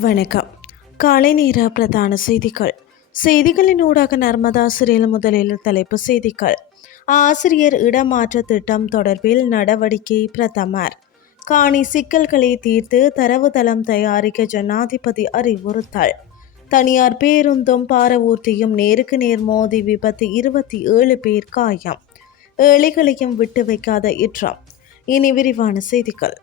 வணக்கம். காலை நேர பிரதான செய்திகள். செய்திகளின் ஊடாக நர்மதா சிறியல் முதலில் தலைப்பு செய்திகள். ஆசிரியர் இடமாற்ற திட்டம் தொடர்பில் நடவடிக்கை பிரதமர். காணி சிக்கல்களை தீர்த்து தரவுதளம் தயாரிக்க ஜனாதிபதி அறிவுறுத்தல். தனியார் பேருந்தும் பாரவூர்த்தியும் நேருக்கு நேர் மோதி விபத்து இருபத்தி ஏழு பேர் காயம். ஏழைகளையும் விட்டு வைக்காத இற்றம் இனி விரிவான செய்திகள்.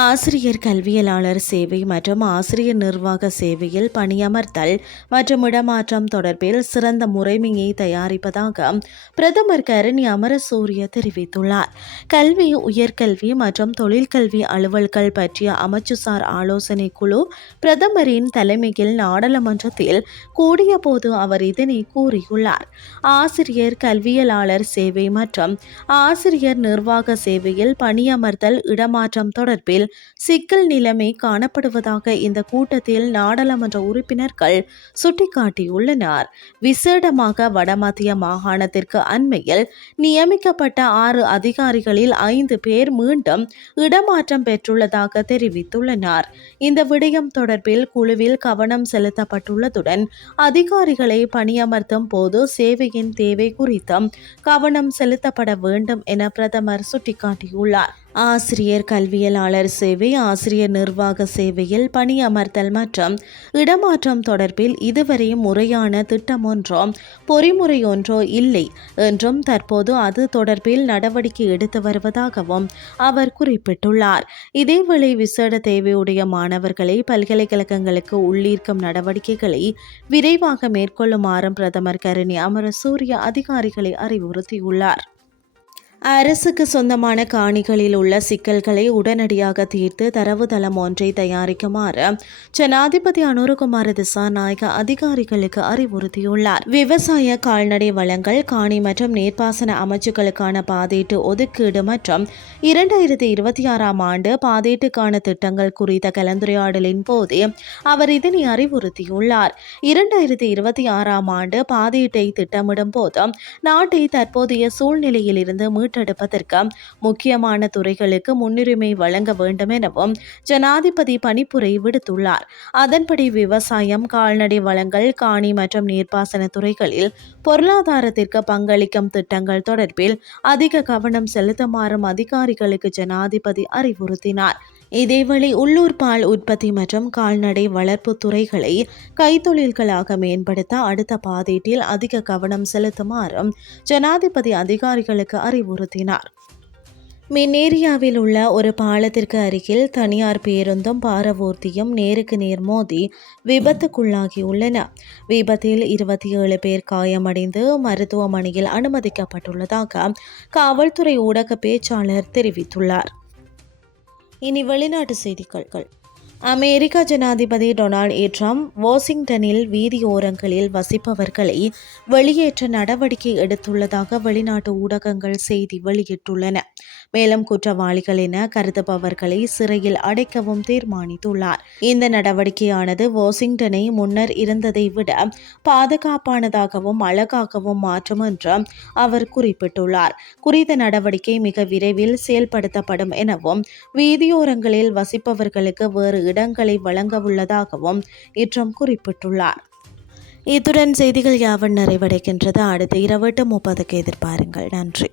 ஆசிரியர் கல்வியலாளர் சேவை மற்றும் ஆசிரியர் நிர்வாக சேவையில் பணியமர்த்தல் மற்றும் இடமாற்றம் தொடர்பில் சிறந்த முறைமையை தயாரிப்பதாக பிரதமர் கரணி அமரசூரிய தெரிவித்துள்ளார். கல்வி உயர்கல்வி மற்றும் தொழிற்கல்வி அலுவல்கள் பற்றிய அமைச்சுசார் ஆலோசனை குழு பிரதமரின் தலைமையில் நாடாளுமன்றத்தில் கூடிய போது அவர் இதனை கூறியுள்ளார். ஆசிரியர் கல்வியலாளர் சேவை மற்றும் ஆசிரியர் நிர்வாக சேவையில் பணியமர்த்தல் இடமாற்றம் தொடர்பில் சிக்கல் நிலைமை காணப்படுவதாக இந்த கூட்டத்தில் நாடாளுமன்ற உறுப்பினர்கள் சுட்டிக்காட்டியுள்ளனர். விசேடமாக வடமத்திய மாகாணத்திற்கு அண்மையில் நியமிக்கப்பட்ட ஆறு அதிகாரிகளில் ஐந்து பேர் மீண்டும் இடமாற்றம் பெற்றுள்ளதாக தெரிவித்துள்ளனர். இந்த விடயம் தொடர்பில் குழுவில் கவனம் செலுத்தப்பட்டுள்ளதுடன் அதிகாரிகளை பணியமர்த்தும் போது சேவையின் தேவை குறித்தும் கவனம் செலுத்தப்பட வேண்டும் என பிரதமர் சுட்டிக்காட்டியுள்ளார். ஆசிரியர் கல்வியலாளர் சேவை ஆசிரியர் நிர்வாக சேவையில் பணியமர்த்தல் மற்றும் இடமாற்றம் தொடர்பில் இதுவரை முறையான திட்டம் ஒன்றோ பொறிமுறை ஒன்றோ இல்லை என்றும் தற்போது அது தொடர்பில் நடவடிக்கை எடுத்து வருவதாகவும் அவர் குறிப்பிட்டுள்ளார். இதேவேளை விசேட தேவையுடைய மாணவர்களை பல்கலைக்கழகங்களுக்கு உள்ளீர்க்கும் நடவடிக்கைகளை விரைவாக மேற்கொள்ளுமாறும் பிரதமர் கருணி அமரசூரிய அதிகாரிகளை அறிவுறுத்தியுள்ளார். அரசுக்கு சொந்தமான காணிகளில் உள்ள சிக்கல்களை உடனடியாக தீர்த்து தரவுதளம் ஒன்றை தயாரிக்குமாறு ஜனாதிபதி அனுரகுமார திசாநாயக அதிகாரிகளுக்கு அறிவுறுத்தியுள்ளார். விவசாய கால்நடை வளங்கள் காணி மற்றும் நீர்ப்பாசன அமைச்சுகளுக்கான பாதீட்டு ஒதுக்கீடு மற்றும் இரண்டாயிரத்தி இருபத்தி ஆறாம் ஆண்டு பாதீட்டுக்கான திட்டங்கள் குறித்த கலந்துரையாடலின் போது அவர் இதனை அறிவுறுத்தியுள்ளார். இரண்டாயிரத்தி இருபத்தி ஆறாம் ஆண்டு பாதீட்டை திட்டமிடும் போது நாட்டை தற்போதைய சூழ்நிலையிலிருந்து மீட்டு மீட்டெடுப்பதற்கு முக்கியமான துறைகளுக்கு முன்னுரிமை வழங்க வேண்டும் எனவும் ஜனாதிபதி பணிப்புரை விடுத்துள்ளார். அதன்படி விவசாயம் கால்நடை வளங்கள் காணி மற்றும் நீர்ப்பாசன துறைகளில் பொருளாதாரத்திற்கு பங்களிக்கும் திட்டங்கள் தொடர்பில் அதிக கவனம் செலுத்துமாறும் அதிகாரிகளுக்கு ஜனாதிபதி அறிவுறுத்தினார். இதேவேளை உள்ளூர் பால் உற்பத்தி மற்றும் கால்நடை வளர்ப்பு துறைகளை கைத்தொழில்களாக மேம்படுத்த அடுத்த பாதீட்டில் அதிக கவனம் செலுத்துமாறும் ஜனாதிபதி அதிகாரிகளுக்கு அறிவுறுத்தினார். மின்னேரியாவில் உள்ள ஒரு பாலத்திற்கு அருகில் தனியார் பேருந்தும் பாரவூர்த்தியும் நேருக்கு நேர் மோதி விபத்துக்குள்ளாகியுள்ளன. விபத்தில் இருபத்தி ஏழு பேர் காயமடைந்து மருத்துவமனையில் அனுமதிக்கப்பட்டுள்ளதாக காவல்துறை ஊடக பேச்சாளர் தெரிவித்துள்ளார். இனி வெளிநாட்டு செய்திகள். அமெரிக்க ஜனாதிபதி டொனால்ட் ட்ரம்ப் வாஷிங்டனில் வீதியோரங்களில் வசிப்பவர்களை வெளியேற்ற நடவடிக்கை எடுத்துள்ளதாக வெளிநாட்டு ஊடகங்கள் செய்தி வெளியிட்டுள்ளன. மேலும் குற்றவாளிகள் என கருதுபவர்களை சிறையில் அடைக்கவும் தீர்மானித்துள்ளார். இந்த நடவடிக்கையானது வாஷிங்டனை முன்னர் இருந்ததை விட பாதுகாப்பானதாகவும் அழகாகவும் மாற்றும் என்று அவர் குறிப்பிட்டுள்ளார். குறித்த நடவடிக்கை மிக விரைவில் செயல்படுத்தப்படும் எனவும் வீதியோரங்களில் வசிப்பவர்களுக்கு வேறு இடங்களை வழங்க உள்ளதாகவும் இற்றம் குறிப்பிட்டுள்ளார். இத்துடன் செய்திகள் யாவன் நிறைவடைகின்றது. அடுத்த இரவு எட்டு முப்பதுக்கு எதிர்பாருங்கள். நன்றி.